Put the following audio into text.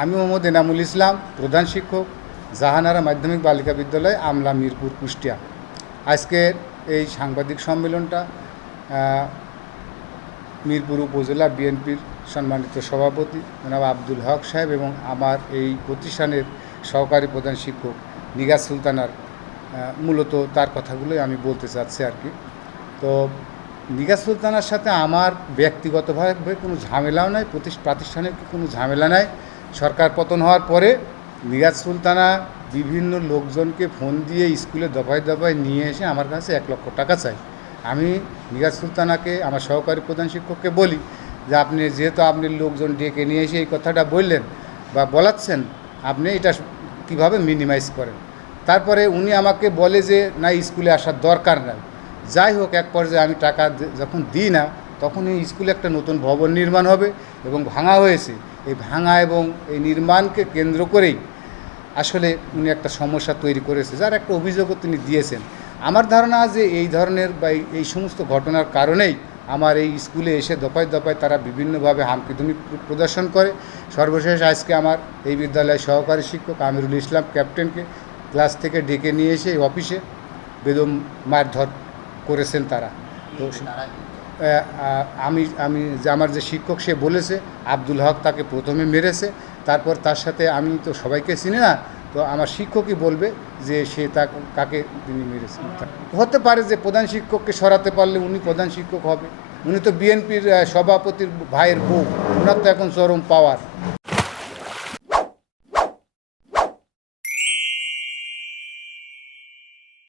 আমি মোহাম্মদ এনামুল ইসলাম, প্রধান শিক্ষক, জাহানারা মাধ্যমিক বালিকা বিদ্যালয়, আমলা মিরপুর, কুষ্টিয়া। আজকের এই সাংবাদিক সম্মেলনটা মিরপুর উপজেলা বিএনপির সম্মানিত সভাপতি জনাব আব্দুল হক সাহেব এবং আমার এই প্রতিষ্ঠানের সহকারী প্রধান শিক্ষক নিগাজ সুলতানার মূলত তার কথাগুলোই আমি বলতে চাচ্ছি আর কি। তো নিগাজ সুলতানার সাথে আমার ব্যক্তিগতভাবে কোনো ঝামেলাও নাই প্রতিষ- প্রাতিষ্ঠানিক কোনো ঝামেলা নাই। সরকার পতন হওয়ার পরে নিগাজ সুলতানা বিভিন্ন লোকজনকে ফোন দিয়ে স্কুলে দফায় দফায় নিয়ে এসে আমার কাছে এক লক্ষ টাকা চাই আমি নিগাজ সুলতানাকে, আমার সহকারী প্রধান শিক্ষককে বলি যে, আপনি যেহেতু আপনি লোকজন ডেকে নিয়ে এসে এই কথাটা বললেন বা বলাচ্ছেন, আপনি এটা কীভাবে মিনিমাইজ করেন? তারপরে উনি আমাকে বলে যে, না, স্কুলে আসার দরকার নাই। যাই হোক, এক পর্যায়ে আমি টাকা যখন দিই না তখন এই স্কুলে একটা নতুন ভবন নির্মাণ হবে এবং ভাঙা হয়েছে। এই ভাঙা এবং এই নির্মাণকে কেন্দ্র করেই আসলে উনি একটা সমস্যা তৈরি করেছে, যার একটা অভিযোগও তিনি দিয়েছেন। আমার ধারণা যে এই ধরনের বা এই- সমস্ত ঘটনার কারণেই আমার এই স্কুলে এসে দফায় দফায় তারা বিভিন্নভাবে হামকিদুমি প্র- প্রদর্শন করে। সর্বশেষ আজকে আমার এই বিদ্যালয়ের সহকারী শিক্ষক আমিরুল ইসলাম ক্যাপ্টেনকে ক্লাস থেকে ডেকে নিয়ে এসে এই অফিসে বেদম মারধর করেছেন তারা। তো আমি আমি যে আমার যে শিক্ষক সে বলেছে আব্দুল হক তাকে প্রথমে মেরেছে তারপর তার সাথে আমি তো সবাইকে চিনি না তো আমার শিক্ষকই বলবে যে সে তা কাকে তিনি মেরেছেন হতে পারে যে প্রধান শিক্ষককে সরাতে পারলে উনি প্রধান শিক্ষক হবে। উনি তো বিএনপির সভাপতির ভাইয়ের বউ ওনার তো এখন চরম পাওয়ার।